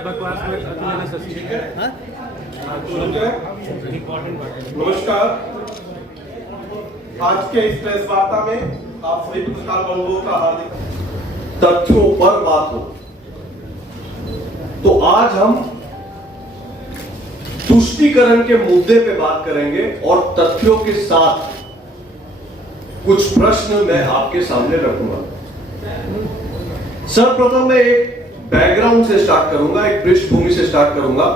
बकवास में लेना सच है। नमस्कार, आज के इस प्रेस वार्ता में आप सभी पत्रकार बंधुओं का हार्दिक तथ्यों पर बात हो। तो आज हम तुष्टीकरण के मुद्दे पे बात करेंगे और तथ्यों के साथ कुछ प्रश्न मैं आपके सामने रखूंगा। सर्वप्रथम मैं एक बैकग्राउंड से स्टार्ट करूंगा, एक पृष्ठभूमि से स्टार्ट करूंगा।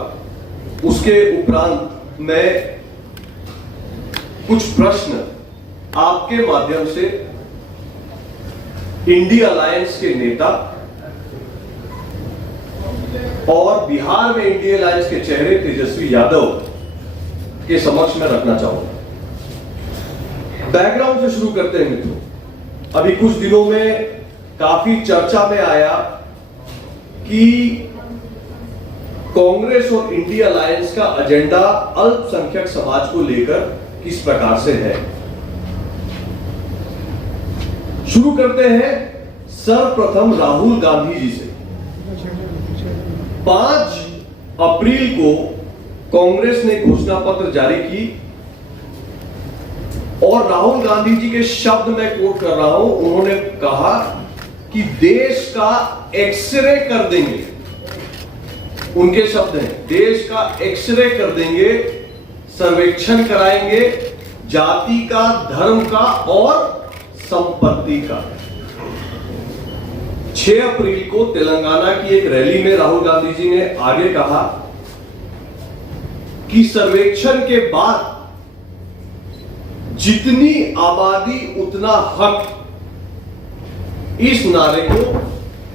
उसके उपरांत मैं कुछ प्रश्न आपके माध्यम से इंडिया अलायंस के नेता और बिहार में इंडिया अलायंस के चेहरे तेजस्वी यादव के समक्ष में रखना चाहूंगा। बैकग्राउंड से शुरू करते हैं मित्रों। अभी कुछ दिनों में काफी चर्चा में आया कि कांग्रेस और इंडिया अलायंस का एजेंडा अल्पसंख्यक समाज को लेकर किस प्रकार से है। शुरू करते हैं सर्वप्रथम राहुल गांधी जी से। 5 अप्रैल को कांग्रेस ने घोषणा पत्र जारी की और राहुल गांधी जी के शब्द मैं कोट कर रहा हूं। उन्होंने कहा कि देश का एक्सरे कर देंगे। उनके शब्द हैं, देश का एक्सरे कर देंगे, सर्वेक्षण कराएंगे जाति का, धर्म का और संपत्ति का। 6 अप्रैल को तेलंगाना की एक रैली में राहुल गांधी जी ने आगे कहा कि सर्वेक्षण के बाद जितनी आबादी उतना हक। इस नारे को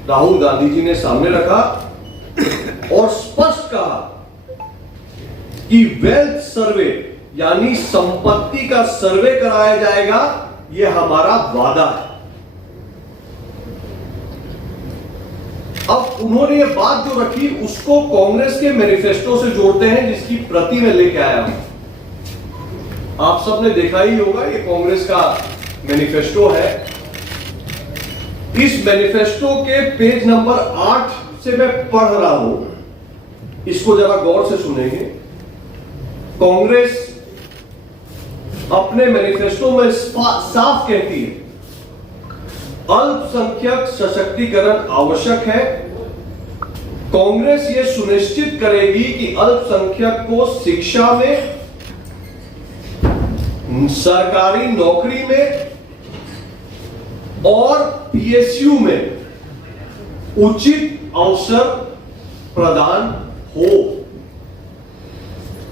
राहुल गांधी जी ने सामने रखा और स्पष्ट कहा कि वेल्थ सर्वे यानी संपत्ति का सर्वे कराया जाएगा, यह हमारा वादा है। अब उन्होंने यह बात जो रखी उसको कांग्रेस के मैनिफेस्टो से जोड़ते हैं, जिसकी प्रति में लेके आया हूं। आप सबने देखा ही होगा, ये कांग्रेस का मैनिफेस्टो है। इस मैनिफेस्टो के पेज नंबर 8 से मैं पढ़ रहा हूं, इसको जरा गौर से सुनेंगे। कांग्रेस अपने मैनिफेस्टो में साफ कहती है, अल्पसंख्यक सशक्तिकरण आवश्यक है। कांग्रेस यह सुनिश्चित करेगी कि अल्पसंख्यक को शिक्षा में, सरकारी नौकरी में और पीएसयू में उचित अवसर प्रदान हो।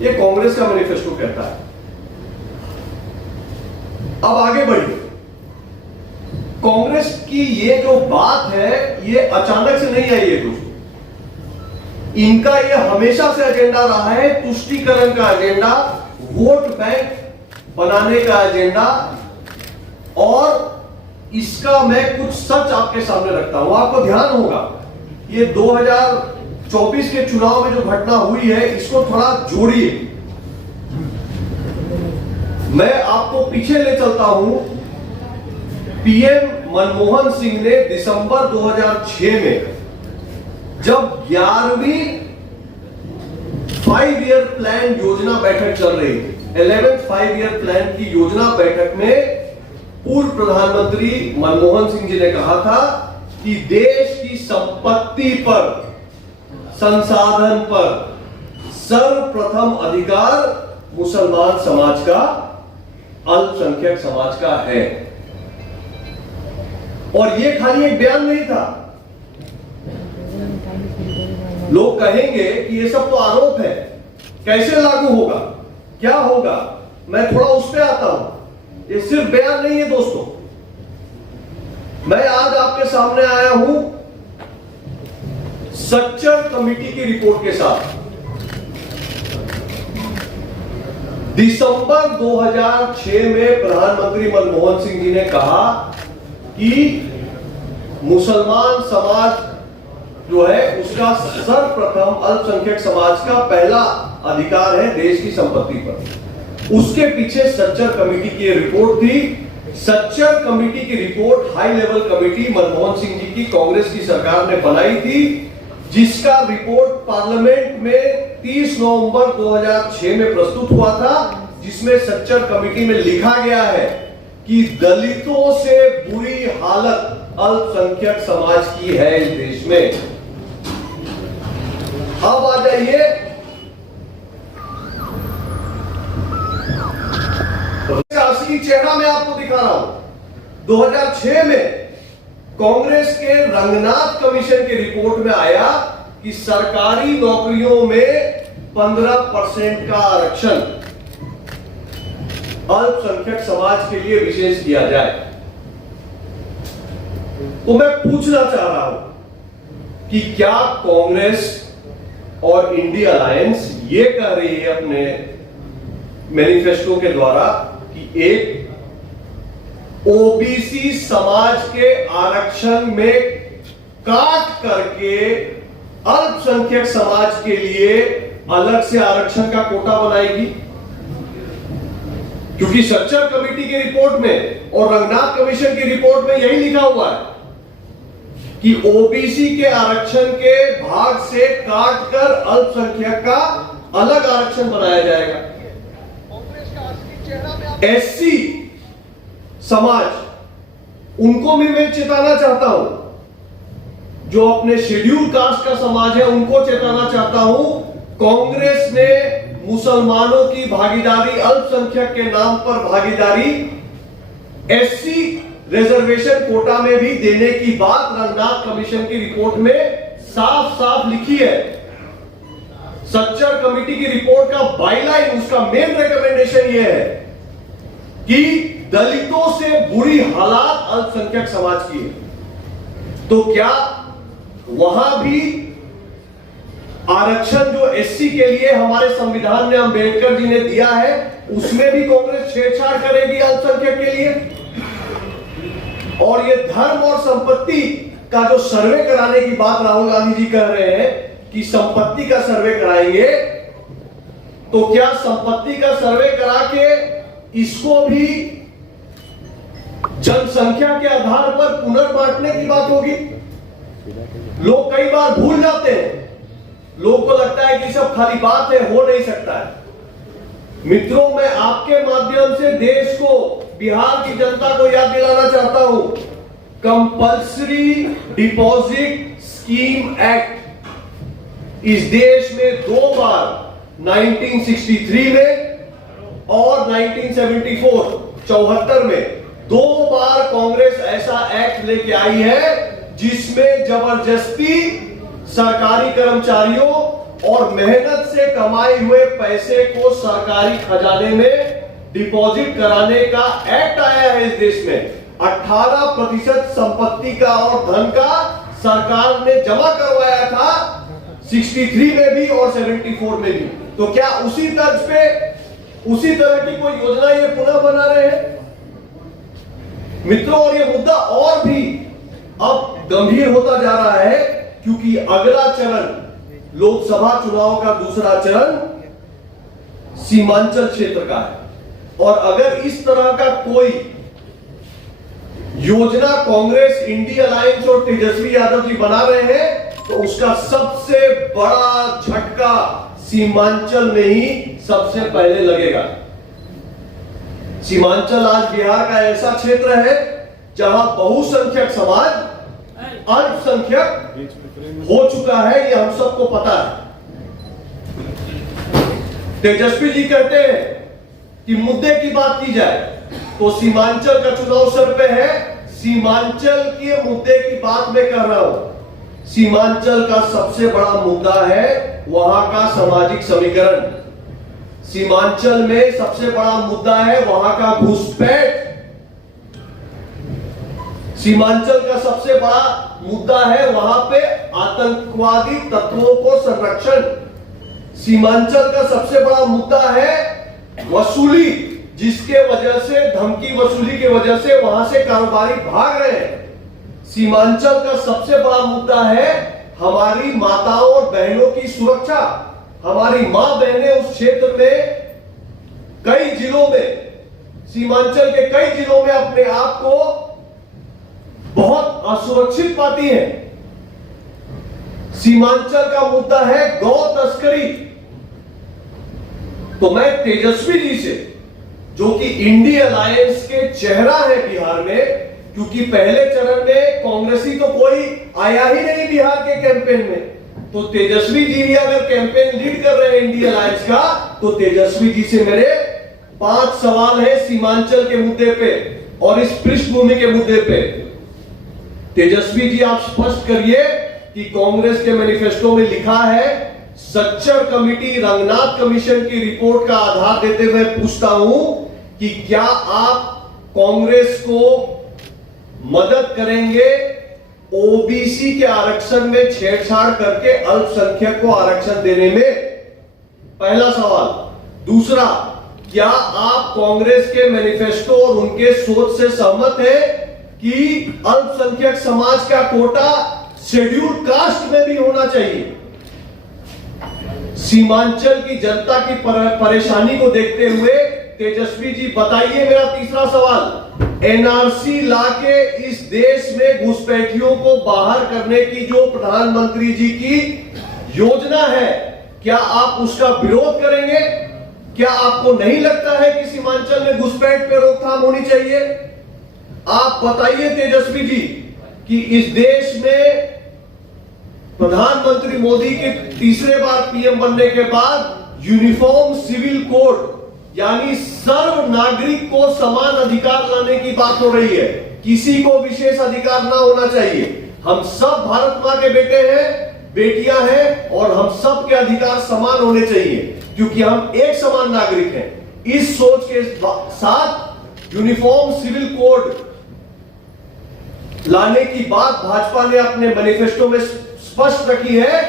यह कांग्रेस का मैनिफेस्टो कहता है। अब आगे बढ़िए। कांग्रेस की ये जो बात है, ये अचानक से नहीं आई है दोस्तों। इनका ये हमेशा से एजेंडा रहा है, तुष्टीकरण का एजेंडा, वोट बैंक बनाने का एजेंडा। और इसका मैं कुछ सच आपके सामने रखता हूं। आपको ध्यान होगा, ये 2024 के चुनाव में जो घटना हुई है, इसको थोड़ा जोड़िए। मैं आपको पीछे ले चलता हूं। पीएम मनमोहन सिंह ने दिसंबर 2006 में जब 11वीं 5 ईयर प्लान योजना बैठक चल रही थी, 11th 5 ईयर प्लान की योजना बैठक में पूर्व प्रधानमंत्री मनमोहन सिंह जी ने कहा था कि देश की संपत्ति पर, संसाधन पर सर्वप्रथम अधिकार मुसलमान समाज का, अल्पसंख्यक समाज का है। और यह खाली एक बयान नहीं था। लोग कहेंगे कि यह सब तो आरोप है, कैसे लागू होगा, क्या होगा। मैं थोड़ा उस पे आता हूं। ये सिर्फ बयान नहीं है दोस्तों। मैं आज आपके सामने आया हूं सच्चर कमेटी की रिपोर्ट के साथ। दिसंबर 2006 में प्रधानमंत्री मनमोहन सिंह जी ने कहा कि मुसलमान समाज जो है उसका सर्वप्रथम अल्पसंख्यक समाज का पहला अधिकार है देश की संपत्ति पर। उसके पीछे सच्चर कमेटी की रिपोर्ट थी। सच्चर कमेटी की report high level committee Manmohan Singh ji की कांग्रेस की सरकार ने बनाई थी जिसका रिपोर्ट पार्लियामेंट में 30 नवंबर 2006 में प्रस्तुत हुआ था, जिसमें सच्चर कमेटी में लिखा गया है कि दलितों से बुरी हालत अल्पसंख्यक समाज की है इस देश में। अब आ जाइए असली चेहरा मैं आपको दिखा रहा हूं। 2006 में कांग्रेस के रंगनाथ कमीशन के रिपोर्ट में आया कि सरकारी नौकरियों में 15% का आरक्षण अल्पसंख्यक समाज के लिए विशेष दिया जाए। तो मैं पूछना चाह रहा हूं कि क्या कांग्रेस और इंडिया अलायंस ये कह रही है अपने मैनिफेस्टो के द्वारा कि एक ओबीसी समाज के आरक्षण में काट करके अल्पसंख्यक समाज के लिए अलग से आरक्षण का कोटा बनाएगी? क्योंकि सच्चर कमेटी की रिपोर्ट में और रंगनाथ कमीशन की रिपोर्ट में यही लिखा हुआ है कि ओबीसी के आरक्षण के भाग से काटकर अल्पसंख्यक का अलग आरक्षण बनाया जाएगा। एससी समाज, उनको भी मैं चेताना चाहता हूं, जो अपने शेड्यूल कास्ट का समाज है उनको चेताना चाहता हूं। कांग्रेस ने मुसलमानों की भागीदारी, अल्पसंख्यक के नाम पर भागीदारी एससी रिजर्वेशन कोटा में भी देने की बात रंगनाथ कमीशन की रिपोर्ट में साफ साफ लिखी है। सच्चर कमेटी की रिपोर्ट का बाइलाइन, उसका मेन रिकमेंडेशन यह है कि दलितों से बुरी हालात अल्पसंख्यक समाज की है। तो क्या वहां भी आरक्षण जो एससी के लिए हमारे संविधान में अंबेडकर जी ने दिया है, उसमें भी कांग्रेस छेड़छाड़ करेगी अल्पसंख्यक के लिए? और ये धर्म और संपत्ति का जो सर्वे कराने की बात राहुल गांधी जी कह रहे हैं कि संपत्ति का सर्वे कराएंगे, तो क्या संपत्ति का सर्वे करा के इसको भी जनसंख्या के आधार पर पुनर्बांटने की बात होगी? लोग कई बार भूल जाते हैं, लोग को लगता है कि सब खाली बात है, हो नहीं सकता है। मित्रों, मैं आपके माध्यम से देश को, बिहार की जनता को याद दिलाना चाहता हूं, कंपल्सरी डिपॉजिट स्कीम एक्ट इस देश में 2 बार 1963 में और 1974 में 2 बार कांग्रेस ऐसा एक्ट लेके आई है जिसमें जबरदस्ती सरकारी कर्मचारियों और मेहनत से कमाए हुए पैसे को सरकारी खजाने में डिपॉजिट कराने का एक्ट आया है इस देश में। 18% संपत्ति का और धन का सरकार ने जमा करवाया था 63 में भी और 74 में भी। तो क्या उसी तर्ज पे, उसी तरह की कोई योजना ये पुनः बना रहे हैं? मित्रों, और ये मुद्दा और भी अब गंभीर होता जा रहा है, क्योंकि अगला चरण लोकसभा चुनाव का दूसरा चरण सीमांचल क्षेत्र का है। और अगर इस तरह का कोई योजना कांग्रेस, इंडिया अलायंस और तेजस्वी यादव जी बना रहे हैं, तो उसका सबसे बड़ा झटका सीमांचल में ही सबसे पहले लगेगा। सीमांचल आज बिहार का ऐसा क्षेत्र है जहां बहुसंख्यक समाज अल्पसंख्यक हो चुका है, यह हम सबको पता है। तेजस्वी जी कहते हैं कि मुद्दे की बात की जाए तो सीमांचल का चुनाव सर पे है। सीमांचल के मुद्दे की बात मैं कर रहा हूं। सीमांचल का सबसे बड़ा मुद्दा है वहां का सामाजिक समीकरण। सीमांचल में सबसे बड़ा मुद्दा है वहां का घुसपैठ। सीमांचल का सबसे बड़ा मुद्दा है वहां पे आतंकवादी तत्वों को संरक्षण। सीमांचल का सबसे बड़ा मुद्दा है वसूली, जिसके वजह से, धमकी वसूली की वजह से वहां से कारोबारी भाग रहे हैं। सीमांचल का सबसे बड़ा मुद्दा है हमारी माताओं और बहनों की सुरक्षा। हमारी मां बहनें उस क्षेत्र में, कई जिलों में, सीमांचल के कई जिलों में अपने आप को बहुत असुरक्षित पाती हैं। सीमांचल का मुद्दा है गौ तस्करी। तो मैं तेजस्वी जी से, जो कि इंडी अलायंस के चेहरा है बिहार में, क्योंकि पहले चरण में कांग्रेसी तो कोई आया ही नहीं बिहार के कैंपेन में, तो तेजस्वी जी भी अगर कैंपेन लीड कर रहे हैं इंडी अलायंस का, तो तेजस्वी जी से मेरे 5 सवाल है सीमांचल के मुद्दे पे और इस पृष्ठभूमि के मुद्दे पे। तेजस्वी जी, आप स्पष्ट करिए कि कांग्रेस के मैनिफेस्टो में लिखा है, सच्चर कमेटी रंगनाथ कमीशन की रिपोर्ट का आधार देते हुए पूछता हूं कि क्या आप कांग्रेस को मदद करेंगे ओबीसी के आरक्षण में छेड़छाड़ करके अल्पसंख्यक को आरक्षण देने में? पहला सवाल। दूसरा, क्या आप कांग्रेस के मैनिफेस्टो और उनके सोच से सहमत हैं कि अल्पसंख्यक समाज का कोटा शेड्यूल कास्ट में भी होना चाहिए? सीमांचल की जनता की परेशानी को देखते हुए तेजस्वी जी बताइए, मेरा तीसरा सवाल, एनआरसी लाके इस देश में घुसपैठियों को बाहर करने की जो प्रधानमंत्री जी की योजना है, क्या आप उसका विरोध करेंगे? क्या आपको नहीं लगता है कि सीमांचल में घुसपैठ पे रोकथाम होनी चाहिए? आप बताइए तेजस्वी जी कि इस देश में प्रधानमंत्री मोदी के तीसरे बार पीएम बनने के बाद यूनिफॉर्म सिविल कोड, यानी सर्व नागरिक को समान अधिकार लाने की बात हो रही है, किसी को विशेष अधिकार ना होना चाहिए। हम सब भारत मां के बेटे हैं, बेटियां हैं और हम सब के अधिकार समान होने चाहिए क्योंकि हम एक समान नागरिक हैं। इस सोच के साथ यूनिफॉर्म सिविल कोड लाने की बात भाजपा ने अपने मैनिफेस्टो में स्पष्ट रखी है।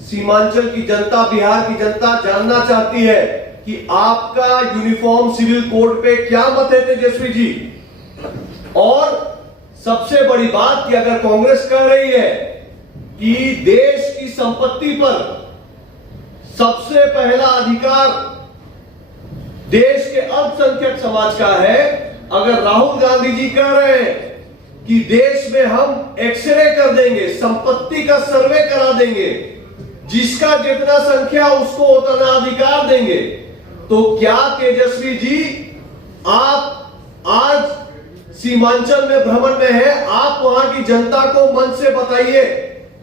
सीमांचल की जनता, बिहार की जनता जानना चाहती है कि आपका यूनिफॉर्म सिविल कोड पे क्या मत है तेजस्वी जी? और सबसे बड़ी बात कि अगर कांग्रेस कह रही है कि देश की संपत्ति पर सबसे पहला अधिकार देश के अल्पसंख्यक समाज का है, अगर राहुल गांधी जी कह रहे हैं कि देश में हम एक्सरे कर देंगे, संपत्ति का सर्वे करा देंगे, जिसका जितना संख्या उसको उतना अधिकार देंगे, तो क्या तेजस्वी जी आप आज सीमांचल में भ्रमण में है, आप वहां की जनता को मन से बताइए,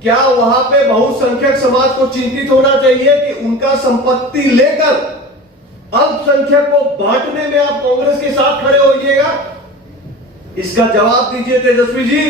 क्या वहां पे बहुसंख्यक समाज को चिंतित होना चाहिए कि उनका संपत्ति लेकर अल्पसंख्यक को बांटने में आप कांग्रेस के साथ खड़े होइएगा? इसका जवाब दीजिए तेजस्वी जी।